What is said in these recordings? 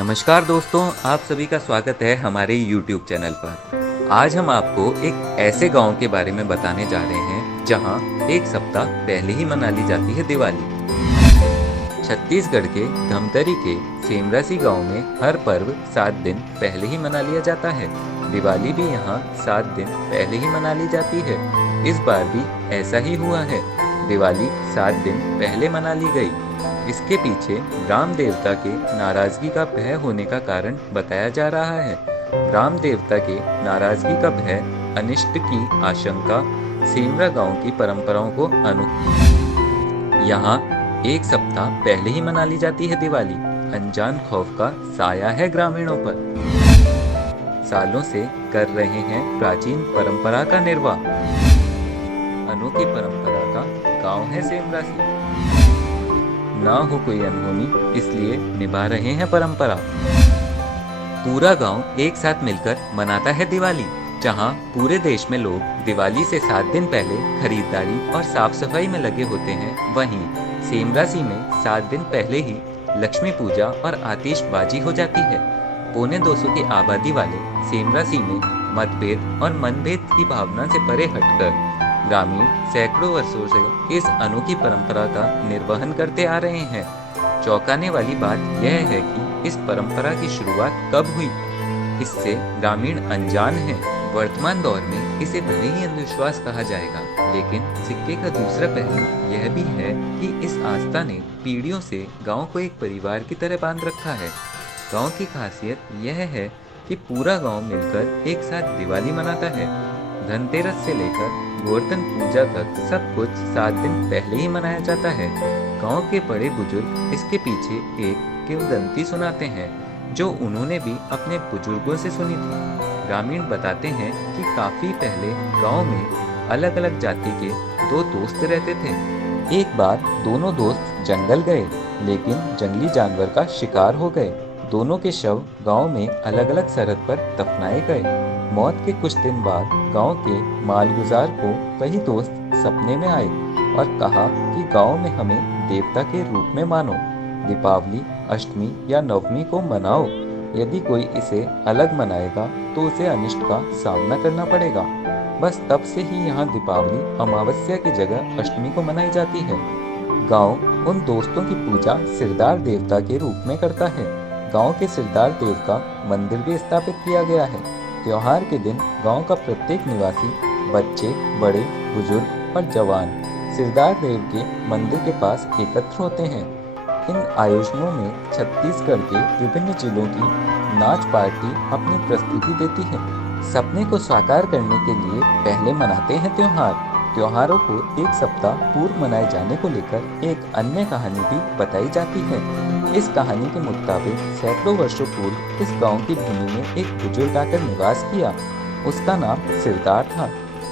नमस्कार दोस्तों, आप सभी का स्वागत है हमारे YouTube चैनल पर। आज हम आपको एक ऐसे गांव के बारे में बताने जा रहे हैं जहां एक सप्ताह पहले ही मना ली जाती है दिवाली। छत्तीसगढ़ के धमतरी के सेमरासी गांव में हर पर्व 7 दिन पहले ही मना लिया जाता है। दिवाली भी यहां 7 दिन पहले ही मना ली जाती है। इस बार भी ऐसा ही हुआ है। दिवाली 7 दिन पहले मना ली गई। इसके पीछे ग्राम देवता के नाराजगी का भय होने का कारण बताया जा रहा है। ग्राम देवता के नाराजगी का भय, अनिष्ट की आशंका, सेमरा गांव की परंपराओं को यहाँ एक सप्ताह पहले ही मना ली जाती है दिवाली। अनजान खौफ का साया है ग्रामीणों पर। सालों से कर रहे हैं प्राचीन परंपरा का निर्वाह। अनोखी परंपरा का गांव है सेमरासी। ना हो कोई अनहोनी, इसलिए निभा रहे हैं परंपरा। पूरा गांव एक साथ मिलकर मनाता है दिवाली। जहां पूरे देश में लोग दिवाली से 7 दिन पहले खरीदारी और साफ सफाई में लगे होते हैं, वहीं सेमरासी में 7 दिन पहले ही लक्ष्मी पूजा और आतिशबाजी हो जाती है। 250 की आबादी वाले सेमरासी में मतभेद और मनभेद की भावना से परे हटकर ग्रामीण सैकड़ों वर्षों से इस अनोखी परंपरा का निर्वहन करते आ रहे हैं। चौंकाने वाली बात यह है कि इस परंपरा की शुरुआत कब हुई, इससे ग्रामीण अनजान हैं। वर्तमान दौर में इसे भले ही अंधविश्वास कहा जाएगा, लेकिन सिक्के का दूसरा पहलू यह भी है कि इस आस्था ने पीढ़ियों से गांव को एक परिवार की तरह बांध रखा है। गांव की खासियत यह है कि पूरा गांव मिलकर एक साथ दिवाली मनाता है। धनतेरस से लेकर गोवर्धन पूजा तक सब कुछ 7 दिन पहले ही मनाया जाता है। गांव के बड़े बुजुर्ग इसके पीछे एक किंवदंती सुनाते हैं, जो उन्होंने भी अपने बुजुर्गों से सुनी थी। ग्रामीण बताते हैं कि काफी पहले गांव में अलग अलग जाति के 2 दोस्त रहते थे। एक बार दोनों दोस्त जंगल गए, लेकिन जंगली जानवर का शिकार हो गए। दोनों के शव गांव में अलग अलग सरहद पर दफनाए गए। मौत के कुछ दिन बाद गांव के मालगुजार को वही दोस्त सपने में आए और कहा कि गांव में हमें देवता के रूप में मानो। दीपावली, अष्टमी या नवमी को मनाओ। यदि कोई इसे अलग मनाएगा तो उसे अनिष्ट का सामना करना पड़ेगा। बस तब से ही यहाँ दीपावली अमावस्या की जगह अष्टमी को मनाई जाती है। गांव उन दोस्तों की पूजा सिरदार देवता के रूप में करता है। गांव के सिरदार देव का मंदिर भी स्थापित किया गया है। त्योहार के दिन गांव का प्रत्येक निवासी, बच्चे, बड़े, बुजुर्ग और जवान सिरदार देव के मंदिर के पास एकत्र होते हैं। इन आयोजनों में छत्तीसगढ़ के विभिन्न जिलों की नाच पार्टी अपनी प्रस्तुति देती है। सपने को साकार करने के लिए पहले मनाते हैं त्योहार। त्योहारों को एक सप्ताह पूर्व मनाए जाने को लेकर एक अन्य कहानी भी बताई जाती है। इस कहानी के मुताबिक सैकड़ों वर्षों पूर्व इस गांव की भूमि में एक बुजुर्ग आकर निवास किया। उसका नाम सिरदार था।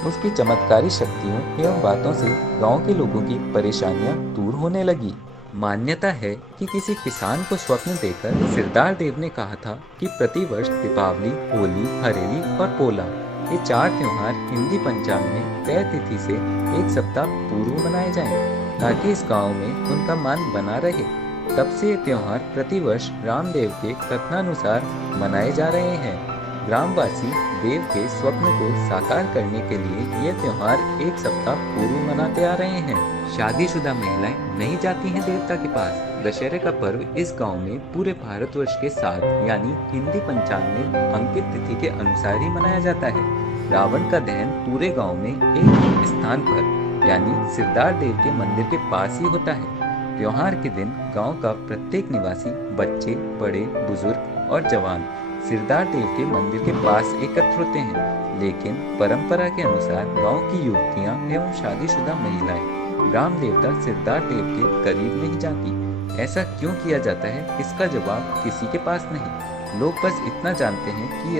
उसकी चमत्कारी शक्तियों एवं बातों से गांव के लोगों की परेशानियां दूर होने लगी। मान्यता है कि किसी किसान को स्वप्न देकर सिरदार देव ने कहा था कि प्रतिवर्ष दीपावली, होली, हरेली और पोला, ये 4 त्योहार हिंदी पंचांग में तय तिथि से एक सप्ताह पूर्व मनाए जाएं, ताकि इस गांव में उनका मान बना रहे। तब से ये त्योहार प्रतिवर्ष रामदेव के कथनानुसार मनाए जा रहे हैं। ग्रामवासी देव के स्वप्न को साकार करने के लिए ये त्योहार एक सप्ताह पूर्व मनाते आ रहे हैं। शादीशुदा महिलाएं नहीं जाती हैं देवता के पास। दशहरे का पर्व इस गांव में पूरे भारतवर्ष के साथ यानी हिंदी पंचांग में अंकित तिथि के अनुसार ही मनाया जाता है। रावण का दहन पूरे गांव में एक स्थान पर यानी सिरदार देव के मंदिर के पास ही होता है। त्योहार के दिन गांव का प्रत्येक निवासी, बच्चे, बड़े, बुजुर्ग और जवान सिरदार देव के मंदिर के पास एकत्र होते हैं। लेकिन परंपरा के अनुसार गांव की युवतियां एवं शादीशुदा महिलाएं ग्राम देवता सिरदार देव के करीब नहीं जाती। ऐसा क्यों किया जाता है, इसका जवाब किसी के पास नहीं। लोग बस इतना जानते हैं कि